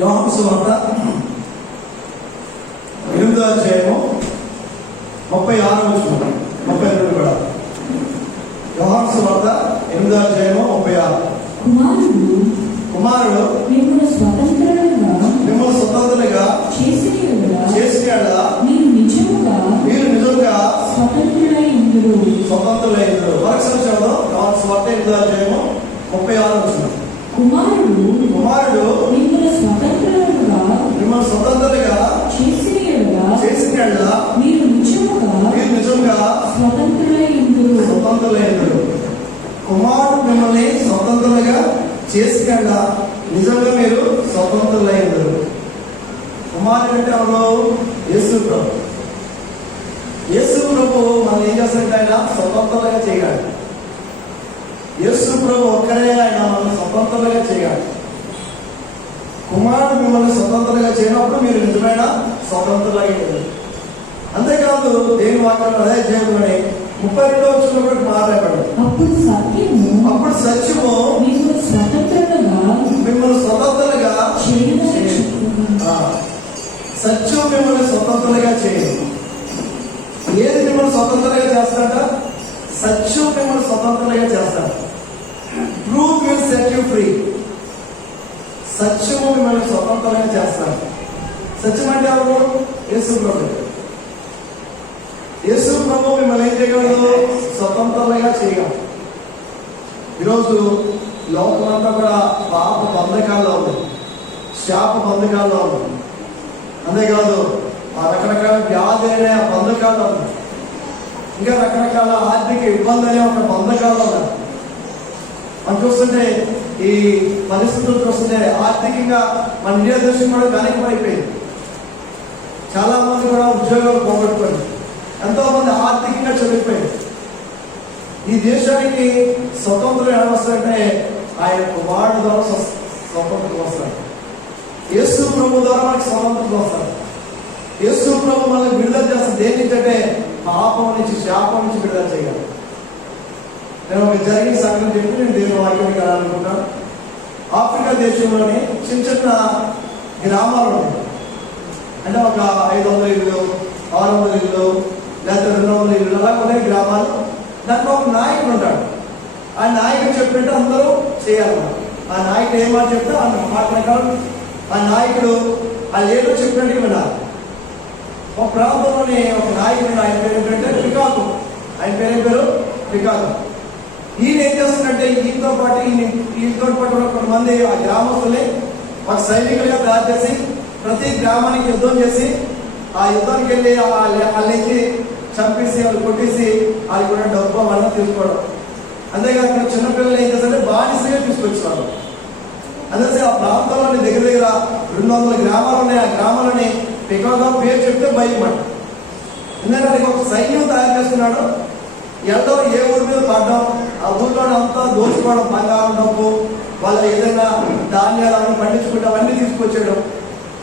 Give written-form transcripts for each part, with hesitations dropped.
యోహాను సువార్త 8వ అధ్యాయము 36వ వచనం 32 కూడా. యోహాను సువార్త 8వ అధ్యాయము 36. కుమారుడు మిమ్మల్ని స్వతంత్రులుగా చేసిన మీరు నిజంగా స్వతంత్రులైందురు. మరొకసారి చదువు. యోహాను సువార్త 8వ అధ్యాయము 36వ వచనం. కుమారుడు మిమ్మల్ని స్వతంత్రులుగా చేసిన మీరు నిజంగా స్వతంత్రులైందురు. కుమారుడు మిమ్మల్ని స్వతంత్రులుగా చేసిన నిజంగా మీరు స్వతంత్రులైందురు. కుమారుడు అంటే ఎవరు? యేసు ప్రభు. యేసు ప్రభు మనం ఏం చేస్తారంటే ఆయన స్వతంత్రులుగా చేయగలడు. యేసు ప్రభు ఒక్కరే ఆయన మనల్ని స్వతంత్రులుగా చేయగలడు. కుమారుడు మిమ్మల్ని స్వతంత్రంగా చేయనప్పుడు మీరు నిజమైన స్వతంత్రులయ్యారు. అంతేకాదు దేవుని వాక్యంలో అదే చేయమని 32వ వచనంలో మాట్లాడాడు. అప్పుడు సత్యము మిమ్మల్ని స్వతంత్రులుగా సత్యం మిమ్మల్ని స్వతంత్రులుగా చేయదు. ఏది మిమ్మల్ని స్వతంత్రంగా చేస్తాడ? సత్యం మిమ్మల్ని స్వతంత్రంగా చేస్తాడు. Truth will set you free. సత్యము మిమ్మల్ని స్వతంత్రంగా చేస్తాడు. సత్యం అంటే ఎవరు? యేసు ప్రభు. యేసు ప్రభు మిమ్మల్ని ఏం చేయగలదు? స్వతంత్రంగా చేయగలదు. ఈరోజు లోకమంతా కూడా పాప బంధకాల్లో ఉంది, శాప బంధకాల్లో ఉంది. అంతేకాదు రకరకాల వ్యాధి అనే బంధకాల్లో ఉంది, ఇంకా రకరకాల ఆర్థిక ఇబ్బంది అనే ఒక బంధకాల్లో ఉంది. మనం చూస్తుంటే ఈ పరిస్థితులు చూస్తుంటే ఆర్థికంగా మన ఇండియా దేశం కూడా వెనకమైపోయింది. చాలా మంది కూడా ఉద్యోగాలు పోగొట్టుకోండి, ఎంతో మంది ఆర్థికంగా చనిపోయింది. ఈ దేశానికి స్వతంత్రం ఎలా వస్తాయంటే ఆయన కుమారుడు ద్వారా స్వతంత్రం వస్తాడు. యేసు ప్రభు ద్వారా మనకి స్వతంత్రం వస్తాడు. యేసు ప్రభు మనల్ని విడుదల చేస్తాడు. దేని నుంచి అంటే పాపం నుంచి, శాపం నుంచి విడుదల చేయగలరు. నేను ఒక జరిగిన సంఘటన చెప్పి నేను దేవుని వాక్యం కావాలనుకుంటాను. ఆఫ్రికా దేశంలోని చిన్న చిన్న గ్రామాలు ఉన్నాయి. అంటే ఒక 500 ఇళ్ళు, 600 ఇళ్ళు, లేకపోతే 200 ఇళ్ళు, అలా కొన్ని గ్రామాలు. దాంట్లో ఒక నాయకుడు ఉంటాడు. ఆ నాయకుడు చెప్పినట్టు అందరూ చేయాలన్నమాట. ఆ నాయకుడు ఏం మాట చెప్తే ఆ మాట ప్రకారం ఆ నాయకుడు ఆ లీడర్ చెప్పినట్టు వినాలి. ఒక ప్రాంతంలోని ఒక నాయకుడు, ఆయన పేరు ఏంటంటే పికాకు. ఆయన పేరు పికాకు. ఈయన ఏం చేస్తుందంటే ఈయనతో పాటు కొంతమంది ఆ గ్రామస్తుల్ని ఒక సైనికులుగా తయారు చేసి ప్రతి గ్రామానికి యుద్ధం చేసి ఆ యుద్ధానికి వెళ్ళి వాళ్ళకి చంపేసి వాళ్ళు కొట్టేసి వాళ్ళకి కూడా డబ్బు వాళ్ళని తీసుకోవడం. అంతేకాకుండా చిన్నపిల్లలు ఏం చేస్తారంటే బానిసగా తీసుకొచ్చేవాళ్ళు. అందుకే ఆ ప్రాంతంలోని దగ్గర 200 గ్రామాలు ఉన్నాయి. ఆ గ్రామాలని పికాగా పేరు చెప్తే భయపడ్డ. ఎందుకంటే ఒక సైన్యం తయారు చేస్తున్నాడు. ఎంతో ఏ ఊరి మీద పడ్డం, ఆ ఊరిలో అంతా దోచుకోవడం, బంగారం డబ్బు, వాళ్ళ ఏదైనా ధాన్యాలు అవన్నీ పండించుకుంటే అవన్నీ తీసుకొచ్చేయడం.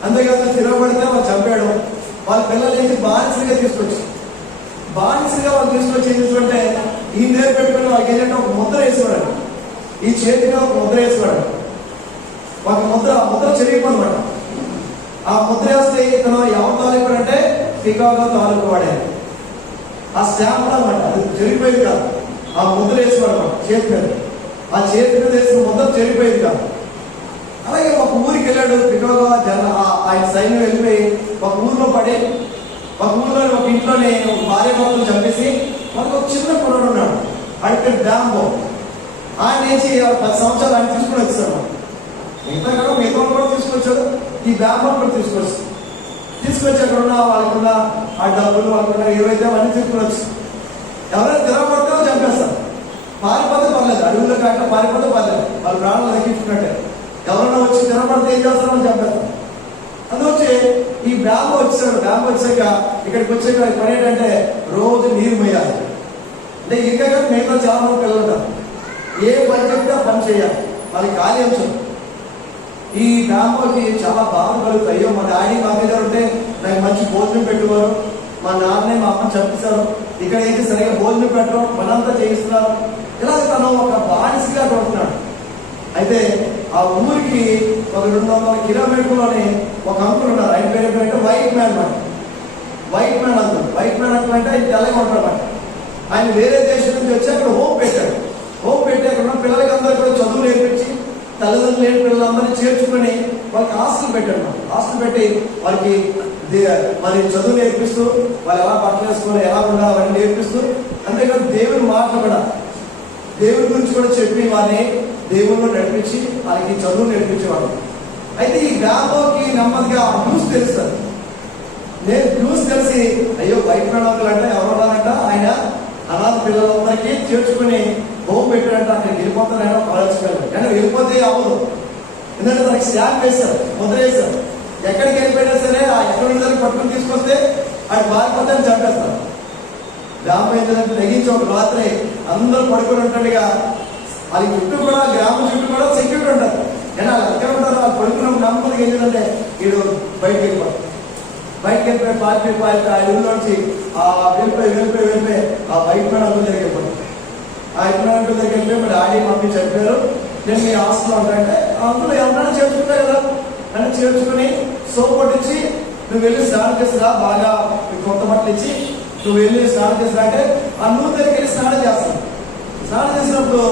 అంతేకాదు తిరగబడితే వాళ్ళు చంపేయడం. వాళ్ళ పిల్లలు ఏంటి బానిసలుగా తీసుకొచ్చారు. బానిసలుగా వాళ్ళు తీసుకొచ్చి ఏం చేస్తుంటే ఈ నేరు పెట్టుకుని వాళ్ళకి ఏంటంటే ఒక ముద్ర వేసేవాడు. ఈ చేతిగా ఒక ముద్ర వేసేవాడు. ఒక ముద్ర చెరిగిపోదన్నమాట. ఆ ముద్ర వేస్తే ఇతను ఎవరు తాలూకు అంటే పికాగో తాలూకు వాడే. ఆ స్టాంప్ అనమాట, అది చెరిగిపోయింది కాదు. ఆ ముద్ర వేసేవాడు అనమాట చేతి మీద. ఆ చేతి మీద వేసిన ముద్ర చెరిగిపోయింది కాదు. అలాగే ఒక ఊరికి వెళ్ళాడు పికాగో. ఆయన సైన్యం వెళ్ళిపోయి ఒక ఊరిలో పడి, ఒక ఊరిలో ఒక ఇంట్లోనే ఒక భార్య భర్తలు చంపేసి మనకు ఒక చిన్న కుర్రాడు ఉన్నాడు. ఆయన పేరు బ్యాంబో. ఆయన నుంచి 10 సంవత్సరాలు ఆయన తీసుకుని వచ్చాడు. మిగతా కూడా తీసుకొచ్చాడు. ఈ బ్యాంబో కూడా తీసుకొచ్చి అక్కడ ఉన్న వాళ్ళకున్న ఆ డబ్బులు, వాళ్ళకున్న ఏవైతే అవన్నీ తీసుకుని వచ్చి ఎవరైనా తిరగబడితే చంపేస్తారు. పారిపోతే పర్లేదు, అడవుల్లో కాక పారిపోతే పర్లేదు, వాళ్ళ ప్రాణాలు దక్కించుకున్నట్టే. ఎవరైనా వచ్చి తిరగబడితే ఏం చేస్తారో చంపేస్తారు. అందువచ్చి ఈ బ్యాంబో వచ్చాడు. బ్యాంబో వచ్చాక ఇక్కడికి వచ్చాక పని ఏంటంటే రోజు నీరు మొయ్యాలి. అంటే ఇంకా మిగతా చాలా మంది పిల్లలు ఉంటారు. ఏ పని చెప్తే పని చేయాలి, వాళ్ళకి ఖాళీ అంశం. ఈ బ్యాంబోకి చాలా బాధ కలుగుతాయి. అయ్యో మా డాడీ మా మీద ఉంటే నాకు మంచి భోజనం పెట్టేవారు, మా నాన్నే మా అమ్మని చంపిస్తారు, ఇక్కడ ఏంటి సరిగా భోజనం పెట్టడం, పనంతా చేయిస్తున్నారు. ఇలా తను ఒక బానిసగా కొడుతున్నాడు. అయితే ఆ ఊరికి ఒక 200 కిలోమీటర్లోని ఒక అంకుల్ ఉన్నారు. ఆయన పేరు ఏంటంటే వైట్ మ్యాన్ అన్నమాట. White man uncle. White man uncle అంటే ఆయన తెల్లగా ఉంటారన్నమాట. ఆయన వేరే దేశం నుంచి వచ్చి అక్కడ హోప్ పెట్టాడు. హోప్ పెట్టి అక్కడ ఉన్న పిల్లలకి అందరూ కూడా చదువు నేర్పించి, తల్లిదండ్రులు లేని పిల్లలందరినీ చేర్చుకొని వాళ్ళకి హాస్టల్ పెట్టాడు. హాస్టల్ పెట్టి వాళ్ళకి మరి చదువు నేర్పిస్తూ, వాళ్ళు ఎలా బట్టలు వేసుకొని ఎలా ఉండాలి అవన్నీ నేర్పిస్తూ, అంతేకాదు దేవుని మాటలు కూడా, దేవుని గురించి కూడా చెప్పి వారిని దేవుళ్ళు నడిపించి వాళ్ళకి చదువు నేర్పించేవాడు. అయితే ఈ గ్రామంకి నెమ్మదిగా ఆ న్యూస్ తెలుస్తుంది. నేను న్యూస్ తెలిసి అయ్యో వైట్ మ్యాన్ అంకుల్ అంటే ఎవరున్నారంట, ఆయన అనాథ పిల్లలందరికీ చేర్చుకుని హోమ్ పెట్టాడంటే అక్కడికి వెళ్ళిపోతానైనా కాలేజ్కి వెళ్ళాలి. కానీ వెళ్ళిపోతే అవ్వదు, ఎందుకంటే తనకి స్టాంప్ వేశారు, ముద్ర వేశారు. ఎక్కడికి వెళ్ళిపోయినా సరే ఆ ఎక్కడి నుంచి పట్టుకుని తీసుకొస్తే అది పారిపోతే అని చంపేస్తారు. గ్రామం ఏంటంటే నెగించి ఒక రాత్రి అందరూ పడుకొని ఉంటాడుగా, వాళ్ళ చుట్టూ కూడా గ్రామం చుట్టూ కూడా సెక్యూరిటీ ఉంటారు. కానీ వాళ్ళు ఎక్కడ ఉంటారు, వాళ్ళు పడుకున్నప్పుడు నమ్మకం ఏంటంటే వీడు బయటకు వెళ్ళిపోతారు. బయటకు వెళ్ళిపోయి పారిపోయి ఆ ఇల్లు నుంచి వెళ్ళిపోయి ఆ బయట మ్యాన్ అంకుల్ దగ్గరికి వెళ్ళిపోతారు. ఆ వైట్ మ్యాన్ అంకుల్ దగ్గరికి వెళ్ళిపోయి మరి డాడీ మమ్మీ చెప్పారు నేను మీ హాస్టల్లో ఉంటాయంటే అందులో ఎవరైనా చేర్చుకుంటా కదా అని చేర్చుకుని సోప్ పట్టించి నువ్వు వెళ్ళి స్నానం చేసిరా, బాగా కొత్త బట్టలు ఇచ్చి నువ్వు వెళ్ళి స్నానం చేసిరా అంటే ఆ నువ్వు దగ్గరికి వెళ్ళి స్నానం చేస్తాను. స్నానం చేసినప్పుడు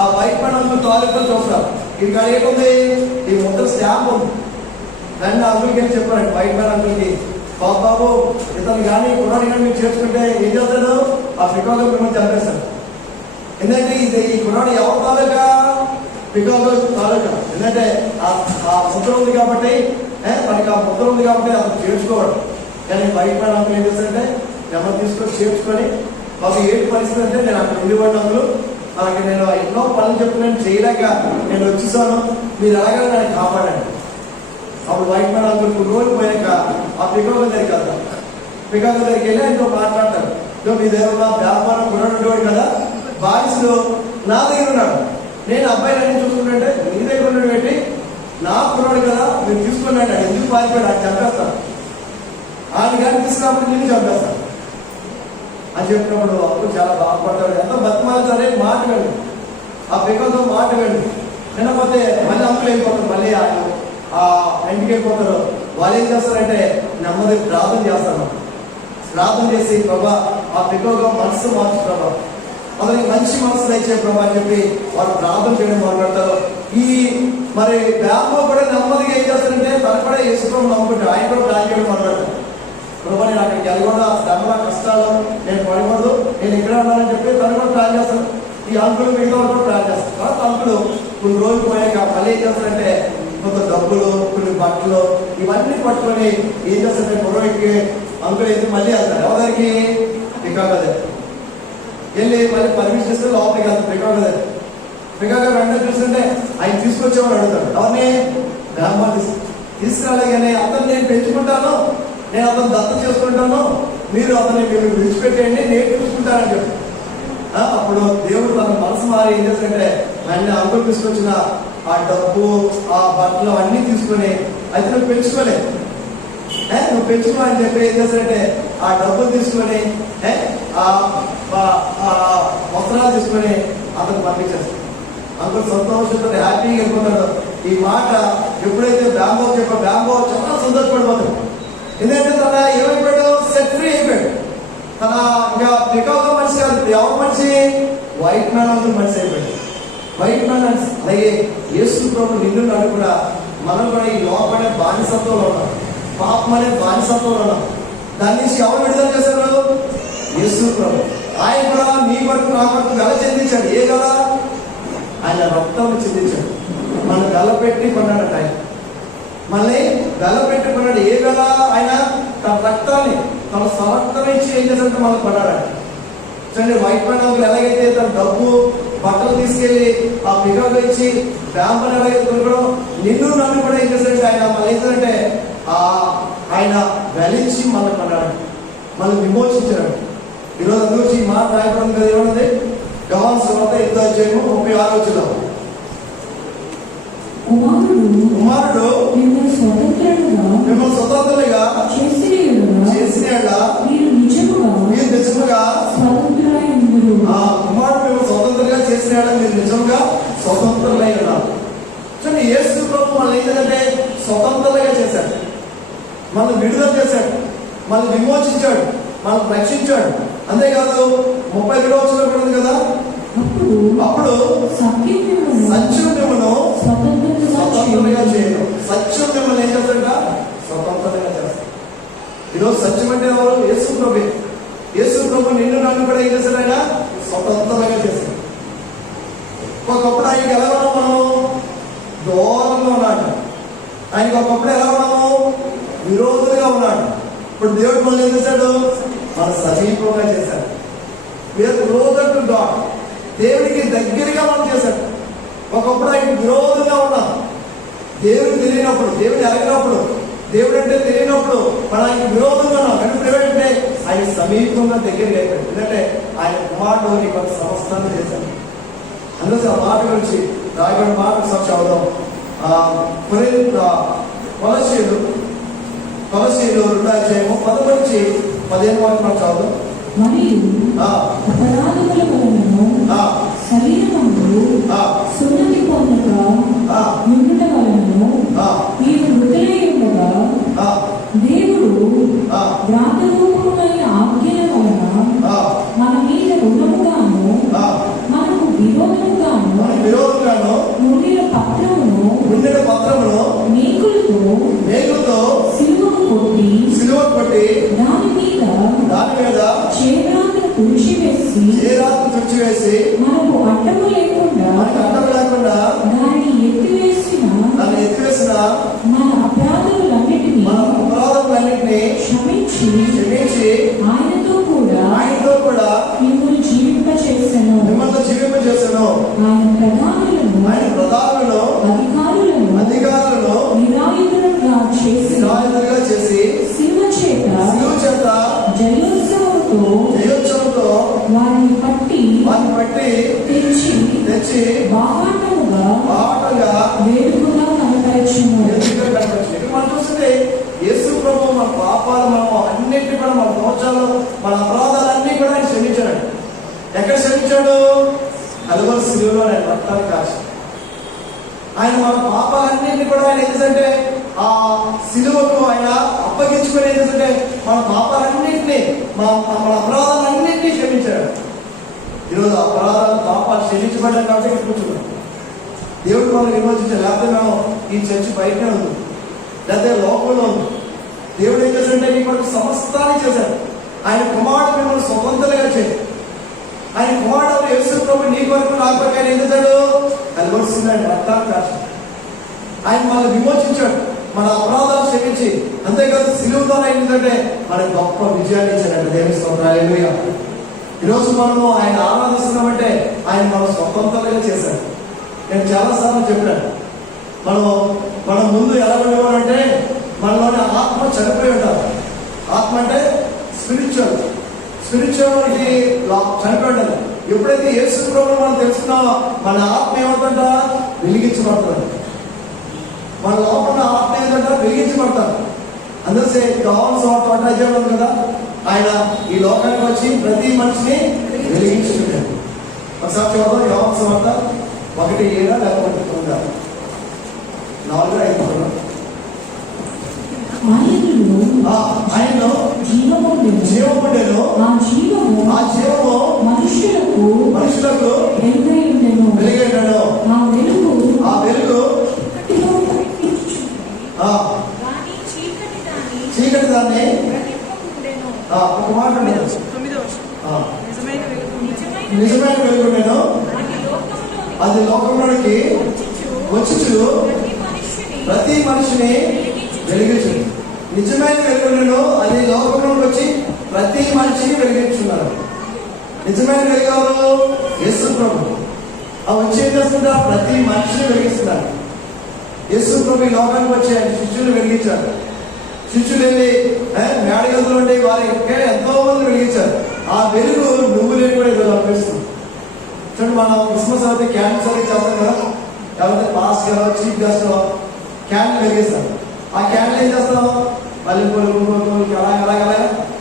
ఆ వైట్ మ్యాన్ అంకుల్ టాయిలెట్లో చూస్తారు. ఇది ఏముంది, ఈ మొత్తం స్టాంప్ ఉంది. దాన్ని అంకుల్కి వెళ్ళి చెప్పారండి వైట్ మ్యాన్ అంకుల్కి, బాబు ఇతను కానీ కుర్రాడు కానీ మీరు చేర్చుకుంటే ఏం చేస్తాడు, ఆ పికాగో మిమ్మల్ని చంపేస్తాడు. ఎందుకంటే ఇది ఈ కుర్రాడు ఎవరు తాలూకా, పికాగో తాలూకా. ఎందుకంటే ఆ ముద్ర ఉంది కాబట్టి, మనకి ఆ ముద్ర ఉంది కాబట్టి అతను చేర్చుకోవడం. కానీ వైట్ మ్యాన్ అంకుల్ ఏం చేస్తారంటే నెమ్మది తీసుకొని చేర్చుకొని మాకు ఏంటి పరిస్థితి అంటే నేను అక్కడ ఉండేవాడిని అంకులు, మనకి నేను ఎన్నో పనులు చెప్పి నేను చేయలేక నేను వచ్చేసాను, మీరు ఎలాగైనా నన్ను కాపాడండి. అప్పుడు వైట్ మ్యాన్ అంకుల్ రోజు పోయాక ఆ పికాగో దగ్గరికి వెళ్తారు. పికాగో దగ్గరికి వెళ్ళి ఆయనతో మాట్లాడతారు. మీ దగ్గర ఉన్న వ్యాపారం కొనడు కదా, బానిసలు నా దగ్గర ఉన్నాడు, నేను అబ్బాయిని అన్ని చూసుకుంటుంటే నీ దగ్గర ఉన్నాడు పెట్టి నా కుర్రాడు కదా మీరు తీసుకున్నాడు, ఎందుకు పారిపోయాడు ఆయన చంపేస్తాను, ఆయన కానీ తీసుకున్నప్పుడు నేను చంపేస్తాను అని చెప్పినప్పుడు అప్పుడు చాలా బాధపడతాడు. ఎంత బతిమాలుతారే మాట వెళ్ళి ఆ పికతో మాట వెళ్ళి వినకపోతే మళ్ళీ అంకులు వెళ్ళిపోతారు. మళ్ళీ ఆయన ఆ ఇంటికి వెళ్ళిపోతారు. వాళ్ళు ఏం చేస్తారంటే నెమ్మది ప్రార్థన చేస్తారు. ప్రార్థన చేసి ప్రభా ఆ పికతో మనసు మార్చు ప్రభా, అతనికి మంచి మనసు తెచ్చే ప్రభా అని చెప్పి వారు ప్రార్థన చేయడం మొదలుపెడతారు. ఈ మరి బ్యాంబో కూడా నెమ్మదిగా ఏం చేస్తారంటే తన కూడా యేసుప్రభు నమ్ముకుంటారు. ఆయన కూడా ప్లాన్ చేయడం మొదలుపెడతారు. ప్రభా నేను అక్కడికి వెళ్ళకూడదు, ఆ శ్రమల కష్టాలు నేను పడకూడదు, నేను ఇక్కడ ఉన్నానని చెప్పి తను కూడా ప్లాన్ చేస్తాను. ఈ అంకులు మిగతా కూడా ప్లాన్ చేస్తారు. తర్వాత అంకులు కొన్ని రోజులు పోయాక మళ్ళీ ఏం చేస్తారంటే కొంత డబ్బులు, కొన్ని బట్టలు ఇవన్నీ పట్టుకొని ఏం చేస్తారంటే గొడవకి అంకులు అయితే మళ్ళీ వెళ్తారు. ఎవరికి పికాగో వెళ్ళి మళ్ళీ పర్మిషన్ ఇస్తే లోపలికి వెళ్తారు. పికాగో దగ్గర పికాగో వెంటనే చూస్తుంటే ఆయన తీసుకొచ్చేవాడు అడుగుతాడు, ఎవరిని బ్రాహ్మణ తీసుకురాలే కానీ అతను నేను పెంచుకుంటాను, నేను అతను దత్త చేసుకుంటాను, మీరు అతన్ని మీరు విడిచిపెట్టేయండి, నేను చూసుకుంటానని చెప్పి అప్పుడు దేవుడు తన మనసు మారి ఏం చేస్తాడంటే ఆయన అంకులు తీసుకొచ్చిన ఆ డబ్బు ఆ బట్టలు అన్నీ తీసుకొని అయితే నువ్వు పెంచుకోలేదు, నువ్వు పెంచుకో అని చెప్పి ఏం చేస్తాడంటే ఆ డబ్బులు తీసుకొని ఆ వస్త్రాలు తీసుకొని అతను పంపించేస్తాడు. అంకుల్ సంతోషంతో హ్యాపీగా వెళ్ళిపోతాడు. ఈ మాట ఎప్పుడైతే బ్యాంబో చెప్పా బ్యాంబో చాలా సంతోషపడిపోతాడు. ఎందుకంటే తన ఏమైపోయాడు, సెట్ ఫ్రీ అయిపోయాడు. తన ఇంకా పికాగో మనిషి కాదు, ఎవరి మనిషి, వైట్ మ్యాన్ అంకుల్ మనిషి అయిపోయాడు. వైట్ మ్యాన్ అలాగే యేసు ప్రభు నిన్ను నన్ను కూడా మనం కూడా ఈ లోపం అనే బానిసత్వంలో ఉన్నాం, పాపం అనే బానిసత్వంలో ఉన్నాం. దాని నుంచి ఎవరు విడుదల చేశారు, యేసు ప్రభు. ఆయన కూడా నీ వరకు నా వరకు గల చెందించాడు. ఏ గల, ఆయన రక్తం చెందించాడు. మనం గలపెట్టి కొన్నాడట ఆయన, మళ్ళీ గలపెట్టి కొన్నాడు. ఏ గల, ఆయన తన రక్తాన్ని తన సమర్థం ఇచ్చి ఏం చేసినట్టు మనం కొన్నాడట. చూడండి వైట్ మ్యాన్ అంకుల్ ఎలాగైతే తన డబ్బు బట్టలు తీసుకెళ్లి ఆ పికాగో ఇచ్చి బ్రాహ్మణ్ ఎలాగైతే కొనుకోవడం, నిన్ను నన్ను కూడా ఏం చేశాడంటే ఆయన మళ్ళీ ఏంటంటే ఆయన వెలించి మనల్ని కొన్నాడు, మనం విమోచించాడు. ఈరోజు అందరూ ఈ మాట రాయబడింది కదా, ఏమన్నది యోహాను సువార్త 8:36 కుమారుడు మిమ్మల్ని స్వతంత్రులుగా చేసిన మీరు నిజముగా కుమారుడు మిమ్మల్ని స్వతంత్రంగా చేసిన మీరు నిజంగా స్వతంత్రులై ఉన్నారు. చూడండి మనల్ని ఏంటంటే స్వతంత్రంగా చేశాడు, మనల్ని విడుదల చేశాడు, మనల్ని విమోచించాడు, మనల్ని రక్షించాడు. అంతేకాదు 32వ వచనంలో కూడా ఉంది కదా, అప్పుడు సత్యం మిమ్మల్ని స్వతంత్రంగా చేయడం. సత్యం మిమ్మల్ని ఏం చేస్తాడ? స్వతంత్రంగా చేస్తాడు. ఈరోజు సత్యం అంటే ఎవరు? యేసు ప్రభు. యేసు ప్రభు నిన్ను నన్ను కూడా ఏం చేశాడు? ఆయన స్వతంత్రంగా చేశాడు. ఒకప్పుడు ఆయనకి ఎలా ఉన్నాము? మనం దూరంగా ఉన్నాడు. ఆయనకి ఒకప్పుడు ఎలా ఉన్నాము? విరోధులుగా ఉన్నాడు. ఇప్పుడు దేవుడు మనం ఏం చేశాడు? మన సమీపంగా చేశాడు. క్లోజర్ టు గాడ్, దేవుడికి దగ్గరగా మనం చేశాడు. ఒకప్పుడు ఆయన విరోధంగా ఉన్నాం. దేవుడు తెలియనప్పుడు, దేవుడు ఎరగినప్పుడు, దేవుడు అంటే తెలియనప్పుడు మనం ఆయన విరోధంగా ఉన్నాం. కానీ ఇప్పుడు ఏమంటే ఆయన సమీపంగా దగ్గరగా అయిపోయాడు. ఎందుకంటే ఆయన కుమారుడు నీ కొంత సంవత్సరాలు చేశాడు. అందుకే ఆ మాట గురించి రాయబడిన మాట చదువుదాం. కొలస్సీయులు 2వ అధ్యాయము 11-15 వరకు మనం చదువుదాం. మరియు అపరాధముల వలన శరీరమందు సున్నతి పొందక ఉండుట వలన మీరు మృతులై ఉండగా దేవుడు వ్రాతరూపమైన ఆజ్ఞల వలన మన మీద రుణముగాను మనకు విరోధముగాను ఉండిన పత్రమును మేకులతో సిలువకు కొట్టి దాని మీద చేరాలను తుడిచివేసి మనకు అడ్డము లేకుండా దాన్ని ఎత్తివేసిన మన అపరాధములన్నిటినీ క్షమించి ఆయనతో కూడా మిమ్మల్ని జీవింపచేసెను. ఆయన ప్రధానులను అధికారులను నిరాయుధులుగా చేసి శిలువ చేత జయోత్సవంతో వారిని పట్టి తెచ్చి బాహాటముగా వేడుకగా కనపరచును. మనం చూస్తే యేసు ప్రభు మన పాపాలు, మనం అన్నింటినీ కూడా, మన దోషాలు, మన అపరాధాలన్నీ కూడా ఆయన క్షమించాడు. ఎక్కడ క్షమించాడు? కలువరి శిలువలో ఆయన రక్తాన్ని కాచి ఆయన మన పాపాలన్నింటినీ కూడా ఆయన ఏంటంటే ఆ శిలువకు ఆయన అప్పగించుకుని ఏంటంటే మన పాపాలన్నింటినీ, మన అపరాధాలన్నింటినీ క్షమించాడు. ఈరోజు అపరాధాలు, పాపాలు క్షమించబడ్డాం కాబట్టి కూర్చున్నాం. దేవుడు మనం విమోచించాడు. లేకపోతే మనం ఈ చర్చి బయటనే ఉంది, లేకపోతే లోకంలో ఉంది. దేవుడు ఏం చేశాడంటే నీ కొరకు సమస్తాన్ని చేశాడు. ఆయన కుమారుడు మిమ్మల్ని స్వతంత్రంగా చేశాడు. ఆయన కుమారుడు యేసు ప్రభు నీ కొరకు నా కొరకు ఆయన ఏం చేశాడు? కలువరిసిన రక్తాన్ని కాచి ఆయన మనల్ని విమోచించాడు, మన అపరాధాలు క్షమించి. అంతేకాదు శిలువ ద్వారా ఏంటంటే మన గొప్ప విజయాన్ని ఇచ్చాడంటే దేవుని స్తోత్రం. హల్లెలూయా. ఈరోజు మనము ఆయన ఆరాధిస్తున్నామంటే ఆయన మనం స్వతంత్రంగా చేశాడు. నేను చాలాసార్లు చెప్పాను, మనం ముందు ఎలా ఉండేవాడంటే మనలోని ఆత్మ చనిపోయి ఉంటారు. ఆత్మ అంటే స్పిరిచువల్కి చనిపోయి ఉంటుంది. ఎప్పుడైతే యేసు ప్రభువును మనం తెలుసుకున్నామో మన ఆత్మ ఏమంటుంట? వెలిగించబడుతుంది. మన లోపల ఆత్మ ఏంటంట? వెలిగించబడతారు. అందుకే యోహాను సువార్త 1వ అధ్యాయంలో ఉంది కదా, ఆయన ఈ లోకానికి వచ్చి ప్రతి మనిషిని వెలిగించుకుంటాడు. ఒకసారి చూద్దాం. యోహాను సువార్త 1:7 లేకపోతే 9, 4-5. ఆయనలో జీవముండెను, ఆ జీవము మనుషులకు వెలుగైండెను. ఆ వెలుగు చీకటి దాన్ని ఒక మాట నిజమైన వెలుగుండెను, అది లోకంలోనికి వచ్చుచు ప్రతి మనిషిని వెలిగించు. నిజమైన వెలుగును అది లోకంలోకి వచ్చి ప్రతి మనిషిని వెలిగించున్నారు. నిజమైన వెలుగు యేసు ప్రభు. ఆ వచ్చి ఏం చేస్తుంటారు? ప్రతి మనిషిని వెలిగిస్తున్నారు. యేసు ప్రభు ఈ లోకానికి వచ్చి ఆయన శిష్యులు వెలిగించారు. శిష్యులు వెళ్ళి మేడగదులు ఉండే వారి ఎంతో మంది వెలిగించారు. ఆ వెలుగు నువ్వు లేని కూడా ఈరోజు అనిపిస్తుంది. చూడండి, మనం క్రిస్మస్ అయితే క్యాండిల్ సర్వీస్ చేస్తాం కదా, ఎవరైతే పాస్ గారో చీఫ్ గెస్ట్ క్యాండిల్ వెలిగిస్తారు. ఆ క్యాండిల్ ఏం చేస్తాం? మళ్ళీ అలాగే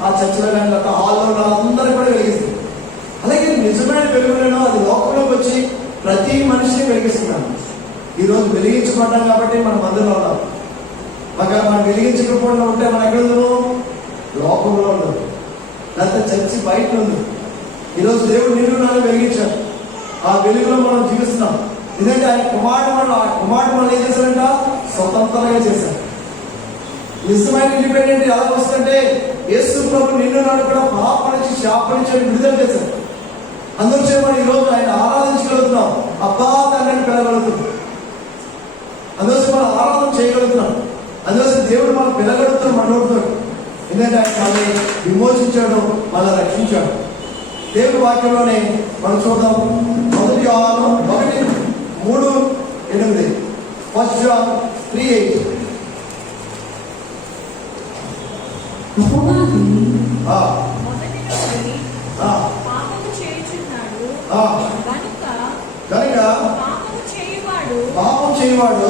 ఆ చర్చిలో కానీ హాల్లో ఉన్న అందరూ కూడా వెలిగిస్తారు. అలాగే నిజమైన వెలుగులను అది లోకంలోకి వచ్చి ప్రతి మనిషిని వెలిగిస్తున్నాను. ఈరోజు వెలిగించబడ్డాం కాబట్టి మనం మందిరంలో ఉన్నాం. ఒకవేళ మనం వెలిగించకపోవడం ఉంటే మనం ఎక్కడ ఉన్నాము? లోకంలో ఉన్నాం, లేకపోతే చర్చి బయట ఉంది. ఈరోజు దేవుడు నిన్ను నన్ను వెలిగించాడు. ఆ వెలుగులో మనం జీవిస్తున్నాం. ఎందుకంటే ఆయన కుమారుడు మనం ఏం చేశారంట? స్వతంత్రంగా చేశారు. నిజమైన ఇండిపెండెంట్ ఎలా వస్తుందంటే యేసు ప్రభు నిన్ను నన్ను కూడా పాపం నుంచి శాపం నుంచి విడుదల చేశారు. అందుకే మనం ఈరోజు ఆయన ఆరాధించగలుగుతున్నాం, అబ్బా తండ్రిని పిలగలుగుతున్నాం. అందుకోసం మనం ఆరాధన చేయగలుగుతున్నాం. అందుకోసం దేవుడు మనం పిలగలుగుతాం, మనోడుతాడు. ఎందుకంటే ఆయన మనల్ని విమోచించాడు, మనల్ని రక్షించాడు. దేవుడి వాక్యంలోనే మనం చూద్దాం. 1 John 1:3-8. 1 John 3:8. అపవాది మొదటిలోని పాపము చేయుచున్నాడు కనుక పాపం చేయువాడు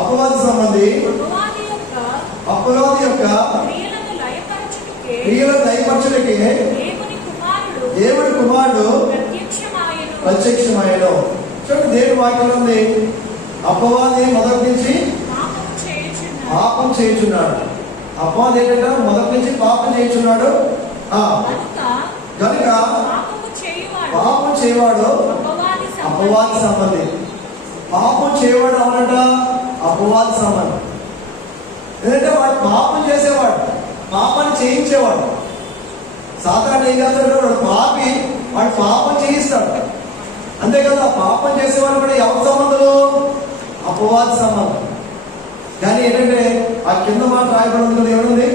అపవాది సంబంధి అపవాది యొక్క క్రియలను లయపరచుటకే దేవుడి కుమారుడు ప్రత్యక్షమాయను. చూడండి, దేవుడి వాక్యంలో ఉంది అపవాది మొదటి నుంచి పాపం చేయుచున్నాడు. అపవాది ఏంటంటే మొదటి నుంచి పాపం చేయుచున్నాడు. కనుక పాపం చేయవాడు అపవాది సంబంధి. పాపం చేయవాడు అవునంట అపవాది సంబంధి. ఎందుకంటే వాడు పాపం చేసేవాడు, పాపాన్ని చేయించేవాడు. సాధారణ ఏం చేస్తాడు? వాడు పాపి, వాడు పాపం చేయిస్తాడు. అంతే కదా, పాపం చేసేవాడు కూడా ఎవరి సంబంధులు? అపవాది సంబంధం. కానీ ఏంటంటే ఆ కింద మాట రాయబడి ఉంది, ఏముంది?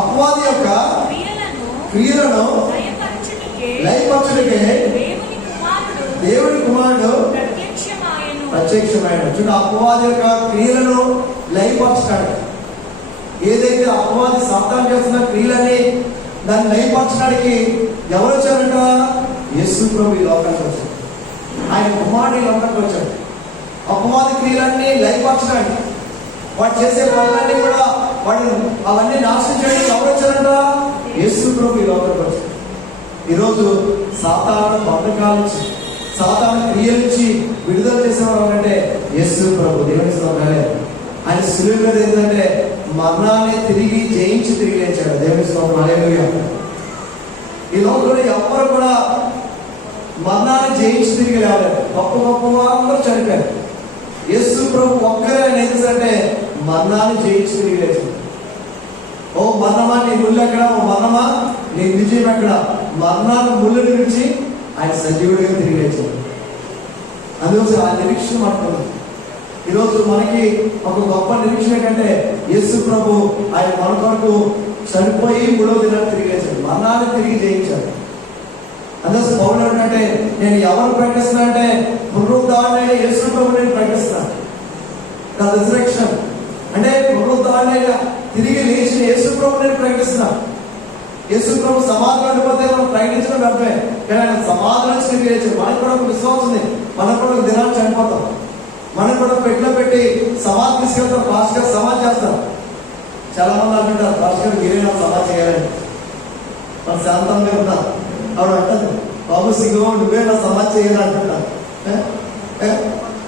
అపవాది యొక్క క్రియలను లయపరచుటకే దేవుడి కుమారుడు ప్రత్యక్షమైన. చూడండి, అపవాది యొక్క క్రియలను లయపరచడానికి, ఏదైతే అపవాది సాతాను చేస్తున్న క్రియలని దాన్ని లయపరచడానికి ఎవరు వచ్చారంట? యేసు ప్రభు ఈ లోకానికి వచ్చాడు. ఆయన కుమారుడు ఈ లోకానికి వచ్చాడు. అపవాది క్రియలన్నీ లయపరచడానికి, వాడు చేసే పనులన్నీ కూడా వాడు అవన్నీ నాశనం చేయడానికి ఎవరు వచ్చారంట? యేసు ప్రభు ఈ లోకానికి వచ్చాడు. ఈరోజు సాతాను బంధకాల నుంచి, సాతాను క్రియల నుంచి విడుదల చేసేవారు అంటే యేసు ప్రభు. దేవుని స్తోత్రాలే. ఆయన సులువు మీద ఏంటంటే మరణాన్ని తిరిగి జయించి తిరిగి లేచాడు. దేవుని స్తోత్రం, హల్లెలూయా. ఈ లోకంలో ఎవ్వరు కూడా మరణాన్ని జయించి తిరిగి లేవలేదు. గొప్ప గొప్ప వారందరూ చనిపోయారు. యేసు ప్రభు ఒక్కరే ఆయన ఏం చేశారంటే మరణాన్ని జయించి తిరిగి లేచాడు. ఓ మరణమా నీ ముళ్ళు ఎక్కడ? ఓ మరణమా నీ విజయం ఎక్కడ? మరణాన్ని ముళ్ళని విడిచి ఆయన సజీవుడిగా తిరిగి లేచాడు. అందుకోసం ఆ నిరీక్షణ మనకు ఈరోజు మనకి ఒక గొప్ప నిరీక్షణ ఏంటంటే యేసు ప్రభు ఆయన మన కొరకు చనిపోయి 3వ దినాన్ని తిరిగి లేచాడు, మరణాన్ని తిరిగి జయించాడు. అందుకోసం పౌలు ఏంటంటే నేను ఎవరు ప్రకటిస్తున్నా అంటే పునరుద్ధారణైన యేసు ప్రభు నేను ప్రకటిస్తున్నాను. నా రిజరెక్షన్ అంటే పునరుద్ధారణైన తిరిగి లేచిన యేసు ప్రభు నేను ప్రకటిస్తున్నాను. యేసు ప్రభు సమాధిలో ఉండిపోతే మనం ప్రకటించడం వ్యర్థమే. కానీ ఆయన సమాధిలో తిరిగి లేచాడు. మనకు కూడా ఒక విశ్వాసం ఉంది, మనం కూడా ఒక దినాన్ని చనిపోతాం. మనం కూడా పెట్టి సమాధి తీసుకెళ్తారు. పాస్టర్ గారు సమాధి చేస్తారు. చాలా మంది అంటుంటారు, పాస్టర్ గారు మీరే నాకు సమాధి చేయాలని. మన శాంతంగా ఉన్నారు. ఆవిడ అంటుంది, బాబు సింగో నువ్వే నా సమాధి చేయాలి అంటుంటారు.